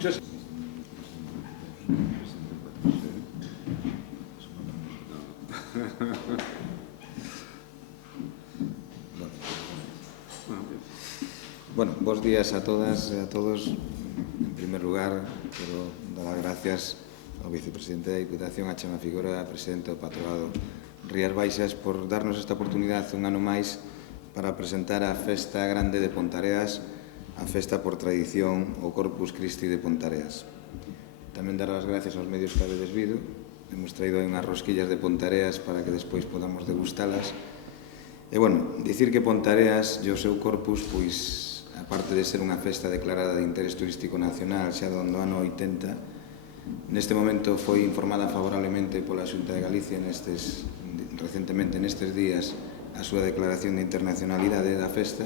Muchas Bueno, bos días a todas e a todos. En primer lugar, quero dar as gracias ao vicepresidente da Diputación, a Chema Figueroa, presidente do Patroado Rías Baixas, por darnos esta oportunidade un ano máis para presentar a Festa Grande de Pontareas, a festa por tradición, o Corpus Christi de Pontareas. Tamén dar as gracias aos medios que habedes vido. Hemos traído unhas rosquillas de Pontareas para que despois podamos degustalas. E, bueno, dicir que Pontareas e o seu corpus, pois, aparte de ser unha festa declarada de interés turístico nacional xa do ano 80, neste momento foi informada favorablemente pola Xunta de Galicia recentemente nestes días a súa declaración de internacionalidade da festa,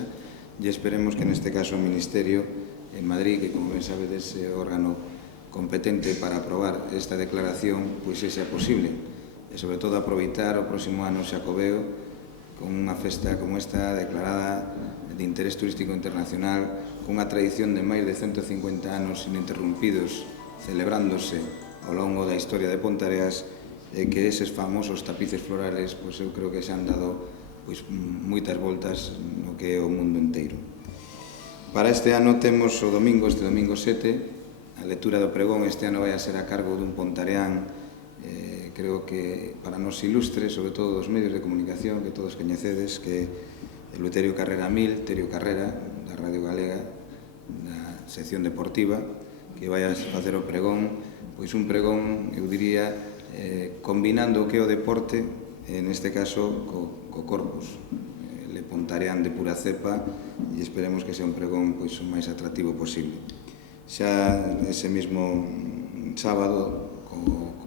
e esperemos que neste caso o Ministerio en Madrid, que como ben sabedes é o órgano competente para aprobar esta declaración, pois sexa posible, e sobre todo aproveitar o próximo ano Xacobeo con unha festa como esta declarada de interés turístico internacional, cunha tradición de máis de 150 anos ininterrumpidos celebrándose ao longo da historia de Pontareas, e que eses famosos tapices florales, pois eu creo que se han dado moitas voltas no que é o mundo inteiro. Para este ano temos o domingo, este domingo 7, a lectura do pregón. Este ano vai a ser a cargo dun pontareán, creo que para nos ilustre, sobre todo dos medios de comunicación que todos coñecedes, que Eleuterio Carrera Mil, Terio Carrera, da Radio Galega, da sección deportiva, que vai a facer o pregón, pois un pregón, eu diría, combinando o que é o deporte, neste caso, co corpus. Le pontareán de pura cepa, e esperemos que sea un pregón o máis atractivo posible. Xa ese mesmo sábado,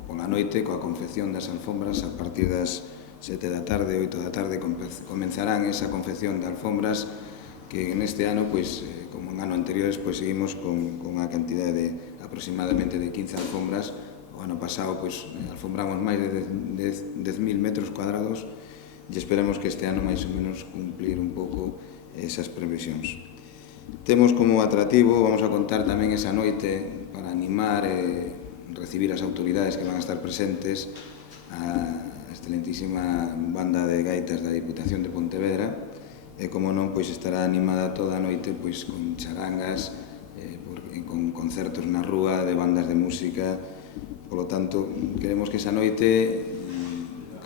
pola noite, coa confección das alfombras, a partir das 7 da tarde, 8 da tarde, comenzarán esa confección de alfombras que neste ano, como en ano anteriores, seguimos con unha cantidad de aproximadamente de 15 alfombras. O ano pasado alfombramos máis de 10.000 metros cuadrados e esperamos que este ano máis ou menos cumplir un pouco esas previsións. Temos como atractivo, vamos a contar tamén esa noite para animar e recibir as autoridades que van a estar presentes, a excelentísima banda de gaitas da Diputación de Pontevedra, e como non, estará animada toda a noite con charangas, con concertos na rúa de bandas de música. Polo tanto, queremos que esa noite,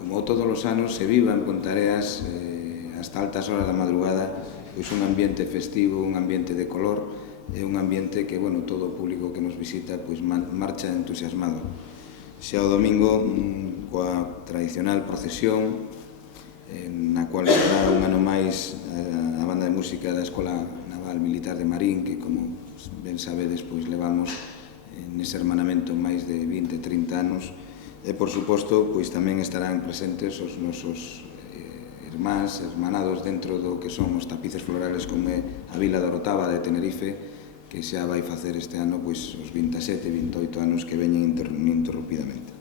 como todos os anos, se viva en Pontareas hasta altas horas da madrugada, un ambiente festivo, un ambiente de color, e un ambiente que, todo o público que nos visita marcha entusiasmado. Xa o domingo, coa tradicional procesión, na cual estará un ano máis a banda de música da Escola Naval Militar de Marín, que, como ben sabedes, levamos nese hermanamento máis de 20-30 anos, e, por suposto, tamén estarán presentes os nosos hermanados dentro do que son os tapices florales, como é a Vila da Orotava de Tenerife, que xa vai facer este ano os 27-28 anos que veñen ininterrumpidamente.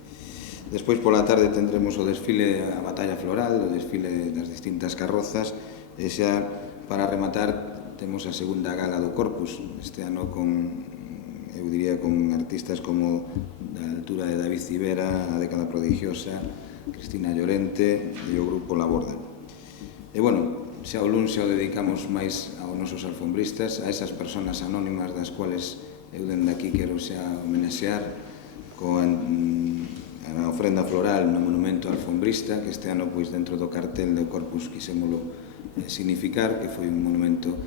Despois, pola tarde, tendremos o desfile, a batalla floral, o desfile das distintas carrozas, e xa, para rematar, temos a segunda gala do Corpus, este ano eu diría, con artistas como da altura de David Civera, a Década Prodigiosa, Cristina Llorente e o grupo La Borda. E, xa o luns xa o dedicamos máis aos nosos alfombristas, a esas persoas anónimas das cuales eu dende aquí quero xa homenaxear coa ofrenda floral no monumento alfombrista, que este ano, dentro do cartel do Corpus, quisémolo significar, que foi un monumento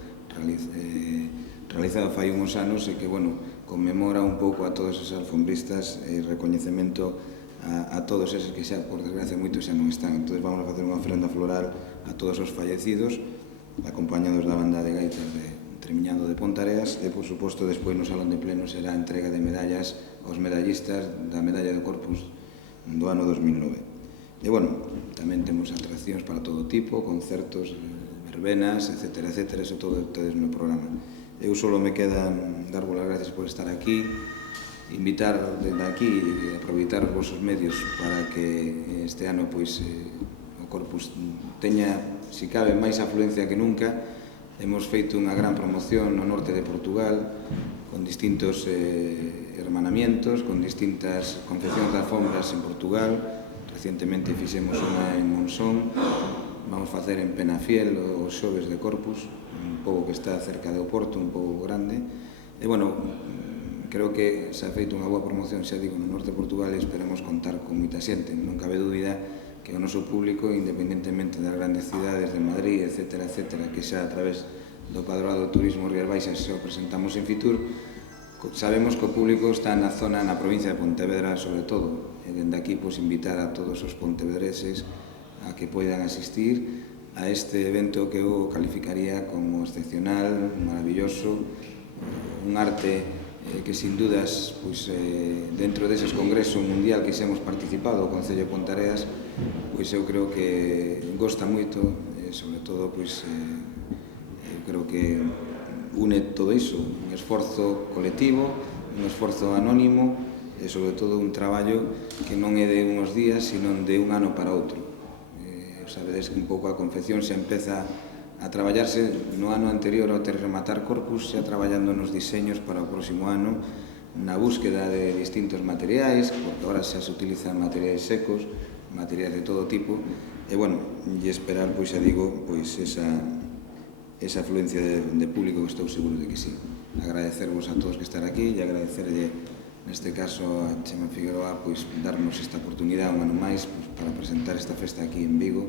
realizado fai uns anos e que, conmemora un pouco a todos esos alfombristas e recoñecemento a todos eses que xa, por desgracia, moitos xa non están. Entón, vamos a facer unha ofrenda floral a todos os fallecidos, acompañados da banda de gaitas de Tremiñado de Pontareas, e, por suposto, despois no Salón de Pleno será a entrega de medallas aos medallistas da medalla do Corpus do ano 2009. E, tamén temos atraccións para todo tipo, concertos, verbenas, etcétera, etcétera, eso todo tedes no programa. Eu só me queda darvos as gracias por estar aquí, invitar desde aquí e aproveitar os vosos medios para que este ano o Corpus teña, si cabe, máis afluencia que nunca. Hemos feito unha gran promoción no norte de Portugal, con distintos hermanamientos, con distintas confeccións de alfombras en Portugal. Recientemente fixemos unha en Monzón, vamos facer en Penafiel os xoves de Corpus, un pobo que está cerca do Porto, un pobo grande. E, bueno, creo que se ha feito unha boa promoción, xa digo, no norte de Portugal, e esperemos contar con moita xente. Non cabe dúbida que o noso público, independentemente das grandes cidades de Madrid, etcétera, etcétera, que xa a través do Padroado do Turismo Rías Baixas se o presentamos en Fitur, sabemos que o público está na zona, na provincia de Pontevedra, sobre todo, e dende aquí, pois, invitar a todos os pontevedreses a que poidan asistir a este evento que eu calificaría como excepcional, maravilloso, un arte que, sin dudas, pois, dentro deses congresos mundial que xa hemos participado, o Concello de Ponteareas, pois eu creo que gosta moito, sobre todo, pois, eu creo que une todo iso, un esforzo colectivo, un esforzo anónimo e, sobre todo, un traballo que non é de uns días, sino de un ano para outro. Sabedes que un pouco a confección xa empeza a traballarse no ano anterior ao ter rematar Corpus, xa traballando nos diseños para o próximo ano, na búsqueda de distintos materiais, porque agora xa se utilizan materiais secos, materiais de todo tipo, e, bueno, e esperar, pois, xa digo, pois, esa afluencia de público, que estou seguro de que sí. Agradecervos a todos que estar aquí e agradecerlle, neste caso, a Chema Figueroa, pois, darnos esta oportunidade un ano máis, pois, para presentar esta festa aquí en Vigo,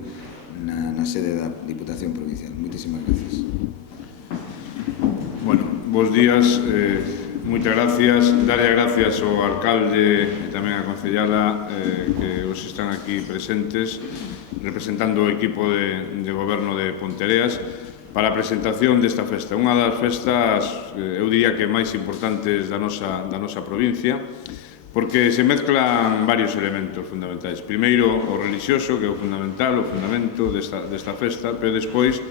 na sede da Diputación Provincial. Moitísimas gracias. Bueno, bons días, moitas gracias. Darlle gracias ao alcalde e tamén á concellala que os están aquí presentes, representando o equipo de goberno de Ponteareas, para a presentación desta festa. Unha das festas, eu diría que máis importantes da nosa provincia, porque se mezclan varios elementos fundamentais. Primeiro, o religioso, que é o fundamental, o fundamento desta festa, pero despois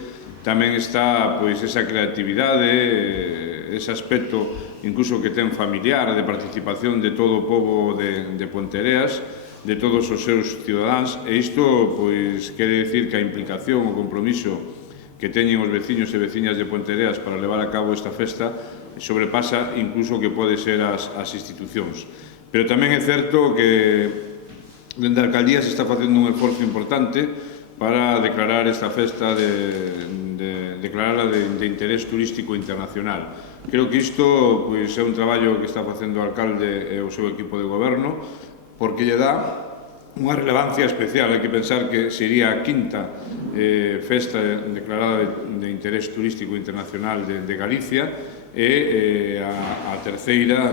tamén está, pois, esa creatividade, ese aspecto incluso que ten familiar, de participación de todo o pobo de Ponteareas, de todos os seus cidadáns, e isto, pois, quere dicir que a implicación, o compromiso que teñen os veciños e veciñas de Ponteareas para levar a cabo esta festa sobrepasa incluso o que pode ser as institucións. Pero tamén é certo que dende a alcaldía se está facendo un esforzo importante para declarar esta festa declararla de interés turístico internacional. Creo que isto, pois, é un traballo que está facendo o alcalde e o seu equipo de goberno, porque lle dá unha relevancia especial. Hai que pensar que sería a quinta festa declarada de interés turístico internacional de Galicia e a terceira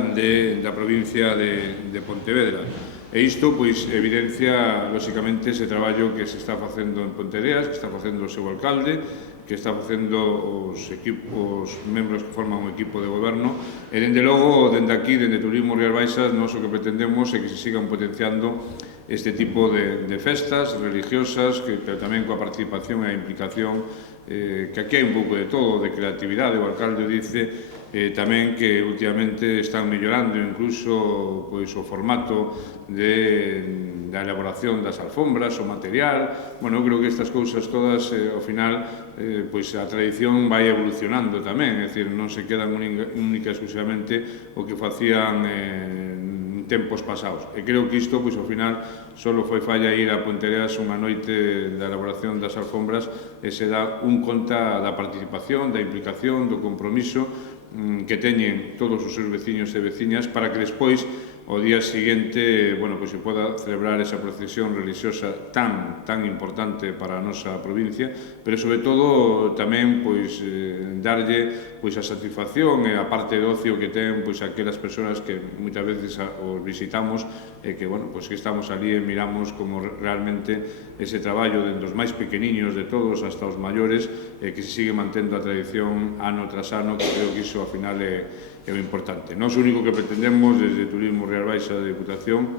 da provincia de Pontevedra. E isto, pois, evidencia, lóxicamente, ese traballo que se está facendo en Ponteareas, que está facendo o seu alcalde, que está facendo os membros que forman o equipo de goberno, e, dende logo, dende aquí, dende Turismo Rías Baixas, nós o que pretendemos é que se sigan potenciando este tipo de festas religiosas, pero tamén coa participación e a implicación, que aquí hai un pouco de todo, de creatividade. O alcalde dice tamén que últimamente están mellorando incluso, pois, o formato da elaboración das alfombras, o material. Bueno, eu creo que estas cousas todas, ao final, pois, a tradición vai evolucionando tamén, é dicir, non se quedan única e exclusivamente o que facían tempos pasados. E creo que isto, pois, ao final, só foi falla ir a Ponteareas unha noite da elaboración das alfombras e se dá un conta da participación, da implicación, do compromiso que teñen todos os seus veciños e veciñas para que despois, o día seguinte, bueno, pois, se poda celebrar esa procesión religiosa tan importante para a nosa provincia, pero, sobre todo, tamén, pois, darlle, pois, a satisfacción e a parte de ocio que ten, pois, aquelas persoas que moitas veces os visitamos e que, bueno, pois, que estamos ali e miramos como realmente ese traballo dende os máis pequeniños de todos hasta os maiores, que se sigue mantendo a tradición ano tras ano, que creo que iso, ao final, é o importante. Nós o único que pretendemos desde Turismo Rías Baixas da Diputación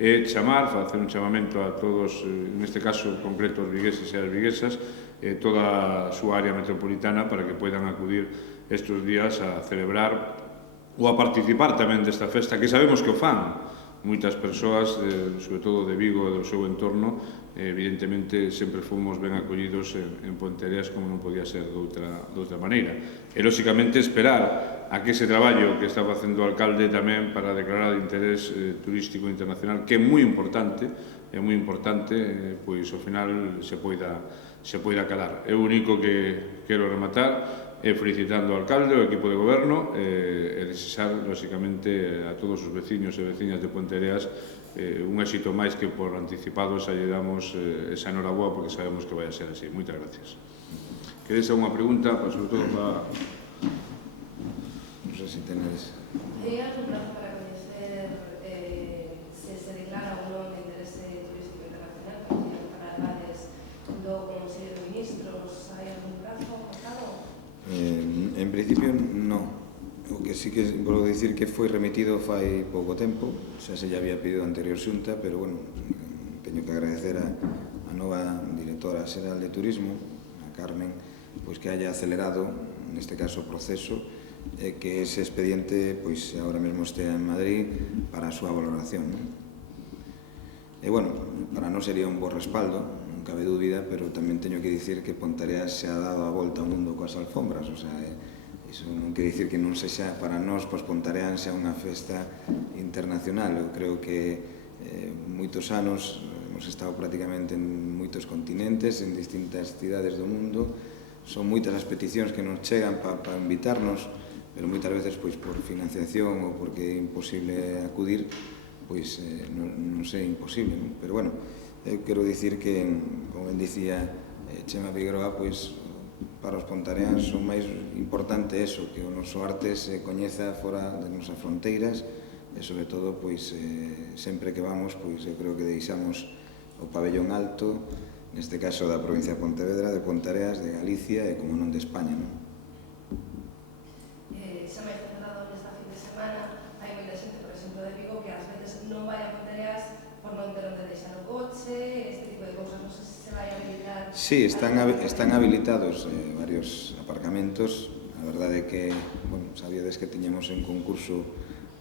é facer un chamamento a todos, neste caso concreto os vigueses e as viguesas, toda a súa área metropolitana, para que poidan acudir estes días a celebrar ou a participar tamén desta festa, que sabemos que o fan, moitas persoas, sobre todo de Vigo e do seu entorno, evidentemente sempre fomos ben acollidos en Ponteareas como non podía ser de outra maneira. E, lóxicamente, esperar a que ese traballo que está facendo o alcalde tamén para declarar de interés turístico internacional, que é moi importante, pois ao final se poida calar. É o único que quero rematar e felicitando ao alcalde, ao equipo de goberno e desexar, lóxicamente, a todos os veciños e veciñas de Ponteareas un éxito máis que por anticipado xa lle damos esa enhoraboa porque sabemos que vai a ser así. Moitas gracias. Queres alguna pregunta, sobre todo para... Non sei se tenes... Hai algún plazo para coñecer se se declara ou non de interese turístico internacional para alcaldes do Consello de Ministros? Hai algún plazo pasado? En principio, non. O que sí que vou dicir que foi remitido fai pouco tempo, xa se lle había pedido a anterior xunta, pero, bueno, teño que agradecer a nova directora xeral de Turismo, a Carmen, pois que haya acelerado, neste caso, o proceso, e que ese expediente, pois, agora mesmo estea en Madrid para a súa valoración, non? E, bueno, para non sería un bo respaldo, non cabe dúbida, pero tamén teño que dicir que Ponteareas se ha dado a volta ao mundo coas alfombras, o sea, iso non quere dicir que non sexa para nós, pois Ponteareas xa unha festa internacional. Eu creo que moitos anos hemos estado prácticamente en moitos continentes, en distintas cidades do mundo. Son moitas as peticións que nos chegan para invitarnos, pero moitas veces pois por financiación ou porque é imposible acudir, pois non sei, imposible, non? Pero, bueno, eu quero dicir que, como ben dicía Chema Figueroa, pois para os pontareans son máis importante eso, que o noso arte se coñeza fora das nosas fronteiras e, sobre todo, pois sempre que vamos, pois eu creo que deixamos o pabellón alto, neste caso da provincia de Pontevedra, de Ponteareas, de Galicia e, como non, de España, non? Xa máis centrado nesta fin de semana, hai moita xente, por exemplo, de Vigo, que ás veces non vai a Ponteareas por non ter onde deixar o coche, este tipo de cousas. Non sei se se vai a habilitar... Sí, están habilitados varios aparcamentos. A verdade é que, bueno, sabíades que tiñamos en concurso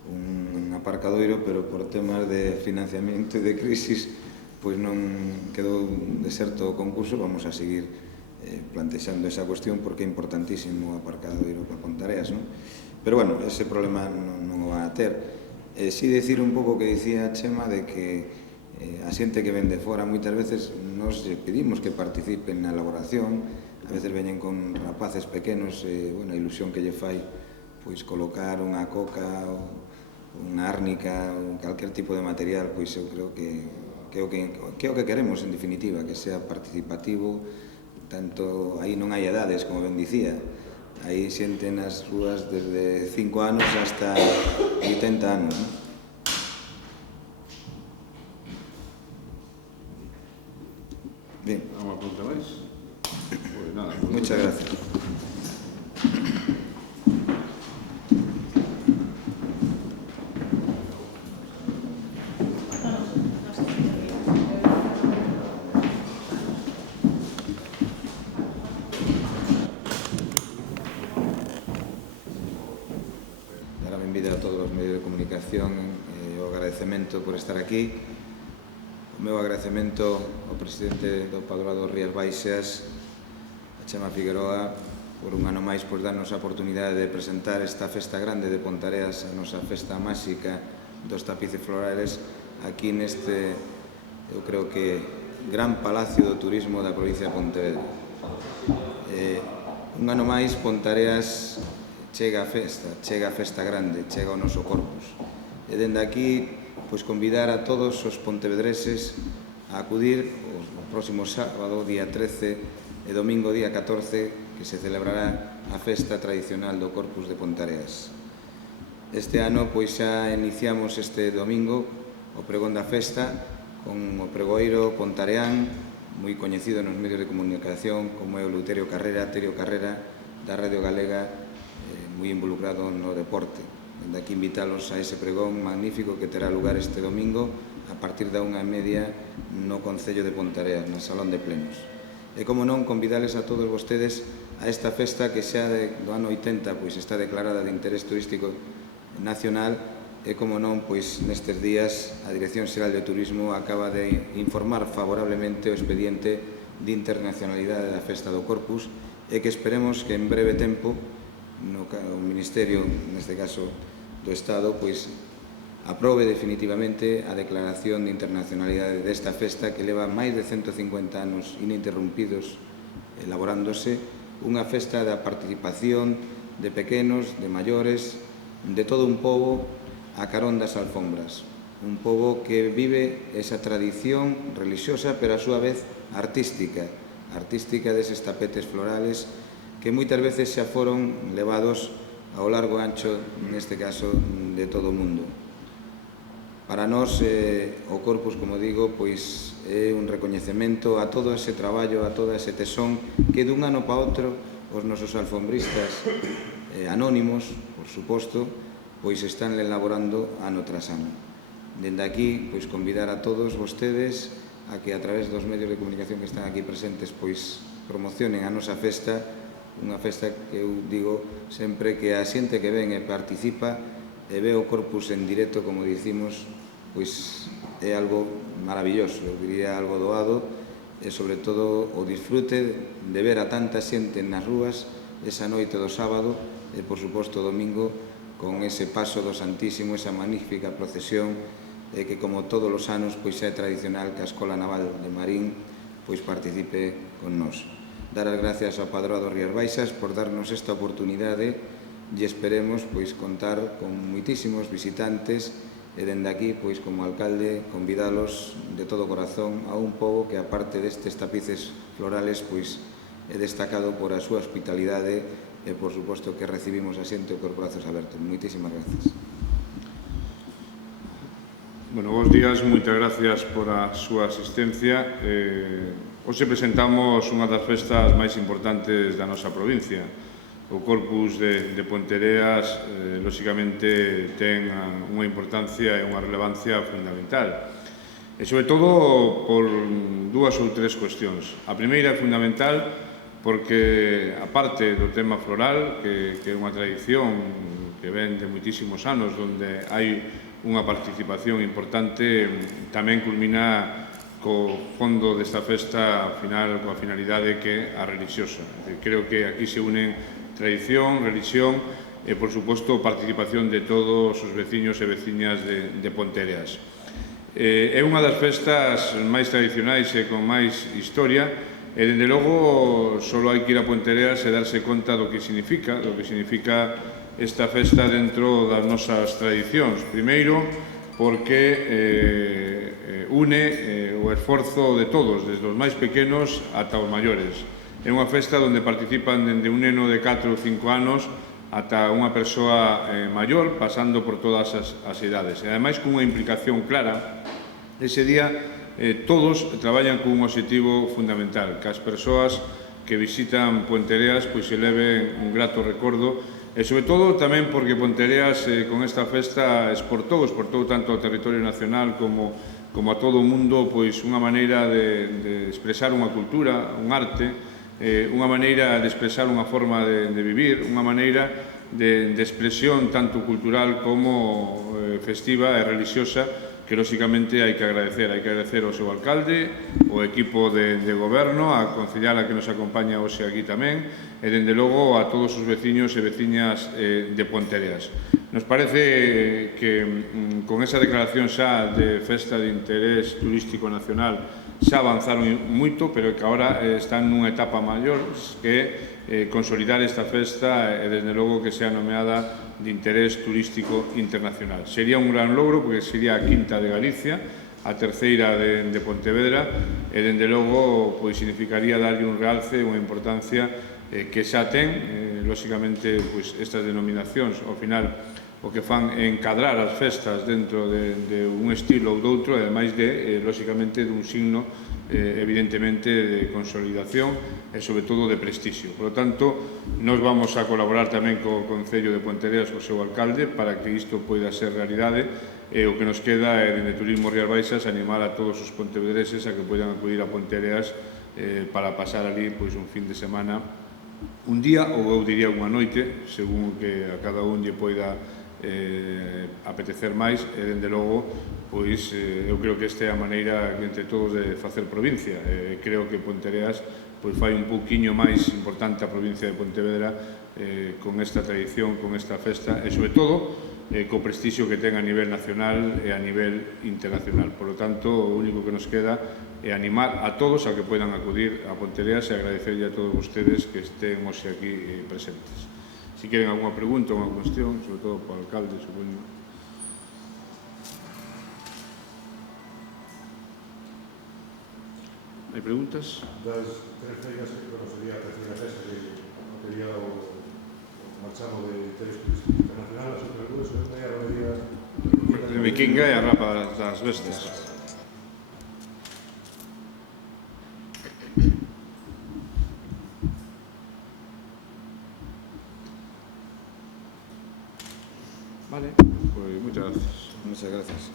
un aparcadoiro, pero por temas de financiamento e de crisis, pois non quedou deserto o concurso. Vamos a seguir plantexando esa cuestión porque é importantísimo o aparcadoiro para Ponteareas, non? Pero, bueno, ese problema non o va a ter. Si decir un pouco que dicía Chema de que a xente que vende fora moitas veces nos pedimos que participen na elaboración, a veces veñen con rapaces pequenos e, bueno, a ilusión que lle fai pois colocar unha coca ou unha árnica ou calquer tipo de material, pois eu creo que é o que queremos, en definitiva, que sea participativo. Tanto aí non hai edades, como ben dicía, hai xente nas rúas desde 5 anos hasta 80 anos, non? Bien. ¿Alguna pregunta máis? Pues nada. Muchas gracias. Ahora benvida a todos os medios de comunicación e o agradecemento por estar aquí. O meu agradecemento ao presidente do Padroado Rías Baixas, a Chema Figueroa, por un ano máis por darnos a oportunidade de presentar esta festa grande de Ponteareas, a nosa festa máxica dos tapices florales, aquí neste, eu creo que, gran palacio do turismo da provincia de Pontevedra. Un ano máis, Ponteareas chega a festa grande, chega ao noso corpus. E dende aquí, pois convidar a todos os pontevedreses a acudir o próximo sábado, día 13, e domingo, día 14, que se celebrará a festa tradicional do Corpus de Ponteareas. Este ano, pois xa iniciamos este domingo o pregón da festa con o pregoeiro pontareán, moi coñecido nos medios de comunicación, como é o Terio Carrera, da Radio Galega, moi involucrado no deporte. Dende aquí invitalos a ese pregón magnífico que terá lugar este domingo a partir da 1:30 no Concello de Ponteareas, no Salón de Plenos. E, como non, convidales a todos vostedes a esta festa que xa do ano 80 pois está declarada de interés turístico nacional e, como non, pois nestes días a Dirección Xeral de Turismo acaba de informar favorablemente o expediente de internacionalidade da Festa do Corpus e que esperemos que en breve tempo o Ministerio, neste caso do Estado, pois aprobe definitivamente a declaración de internacionalidade desta festa que leva máis de 150 anos ininterrumpidos elaborándose, unha festa da participación de pequenos, de maiores, de todo un pobo a carón das alfombras. Un pobo que vive esa tradición religiosa, pero a súa vez artística deses tapetes florales que moitas veces xa foron levados ao largo e ancho, neste caso, de todo o mundo. Para nós, o Corpus, como digo, pois é un recoñecemento a todo ese traballo, a todo ese tesón que dun ano para outro os nosos alfombristas anónimos, por suposto, pois están elaborando ano tras ano. Dende aquí, pois convidar a todos vostedes a que a través dos medios de comunicación que están aquí presentes, pois promocionen a nosa festa, unha festa que eu digo sempre que a xente que ven e participa e ve o Corpus en directo, como dicimos, pois é algo maravilloso, eu diría algo doado, e sobre todo o disfrute de ver a tanta xente nas rúas esa noite do sábado e, por suposto, o domingo, con ese paso do Santísimo, esa magnífica procesión, e que, como todos os anos, pois é tradicional que a Escola Naval de Marín pois participe con nós. Dar as gracias ao Padroado Rías Baixas por darnos esta oportunidade e esperemos pois contar con moitísimos visitantes e dende aquí, pois como alcalde, convidalos de todo corazón a un pobo que, aparte destes tapices florales, pois é destacado por a súa hospitalidade e, por suposto, que recibimos a xente cos brazos abertos. Moitísimas gracias. Bueno, bons días, moitas gracias por a súa asistencia. Hoxe presentamos unha das festas máis importantes da nosa provincia. O Corpus de Ponteareas, lóxicamente, ten unha importancia e unha relevancia fundamental. E, sobre todo, por dúas ou tres cuestións. A primeira é fundamental porque, aparte do tema floral, que é unha tradición que ven de moitísimos anos, onde hai unha participación importante, tamén culmina co fondo desta festa final, coa finalidade que é a religiosa. Creo que aquí se unen tradición, religión e, por suposto, participación de todos os veciños e veciñas de Ponteareas. É unha das festas máis tradicionais e con máis historia e, dende logo, só hai que ir a Ponteareas e darse conta do que significa esta festa dentro das nosas tradicións. Primeiro, porque une o esforzo de todos, desde os máis pequenos ata os maiores. É unha festa onde participan dende un neno de 4 ou 5 anos ata unha persoa maior, pasando por todas as idades. E, ademais, cunha implicación clara, ese día todos traballan cun objetivo fundamental, que as persoas que visitan Ponteareas pois se leven un grato recordo e, sobre todo, tamén porque Ponteareas con esta festa exportou tanto ao territorio nacional como a todo o mundo pois unha maneira de expresar unha cultura, un arte, unha maneira de expresar unha forma de vivir, unha maneira de expresión tanto cultural como festiva e religiosa que, lóxicamente, hai que agradecer ao seu alcalde, ao equipo de goberno, á concellara que nos acompaña hoxe aquí tamén, e, dende logo, a todos os veciños e veciñas de Ponteareas. Nos parece que con esa declaración xa de festa de interés turístico nacional xa avanzaron moito, pero que agora están nunha etapa maior, que é consolidar esta festa e, desde logo, que sea nomeada de interés turístico internacional. Sería un gran logro, porque sería a quinta de Galicia, a terceira de Pontevedra, e, dende logo, pois significaría darlle un realce, unha importancia que xa ten, lóxicamente, pois estas denominacións, ao final, o que fan é encadrar as festas dentro de un estilo ou doutro, e, ademais lóxicamente, dun signo, evidentemente, de consolidación e, sobre todo, de prestixio. Por lo tanto, nos vamos a colaborar tamén co Concello de Ponteareas, o seu alcalde, para que isto poida ser realidade, e o que nos queda é, dende Turismo Rías Baixas, animar a todos os pontevedreses a que poidan acudir a Ponteareas para pasar ali pois un fin de semana, un día ou eu diría unha noite, según que a cada un lle poida apetecer máis e, dende logo, pois eu creo que esta é a maneira entre todos de facer provincia. Creo que Ponteareas pois fai un pouquiño máis importante a provincia de Pontevedra con esta tradición, con esta festa e, sobre todo, co prestixio que ten a nivel nacional e a nivel internacional. Por lo tanto, o único que nos queda é animar a todos a que puedan acudir a Ponteareas e agradecerlle a todos vostedes que estén hoxe aquí presentes. Si queren alguna pregunta ou alguna cuestión, sobre todo para o alcalde, supoño. Hai preguntas? Das tres feiras que sería a terceira festa que quería o marchamo de interés turístico internacional, as outras dúas son a romería de Vikinga e a Rapa das Bestas. Vale, pues muchas gracias. Muchas gracias.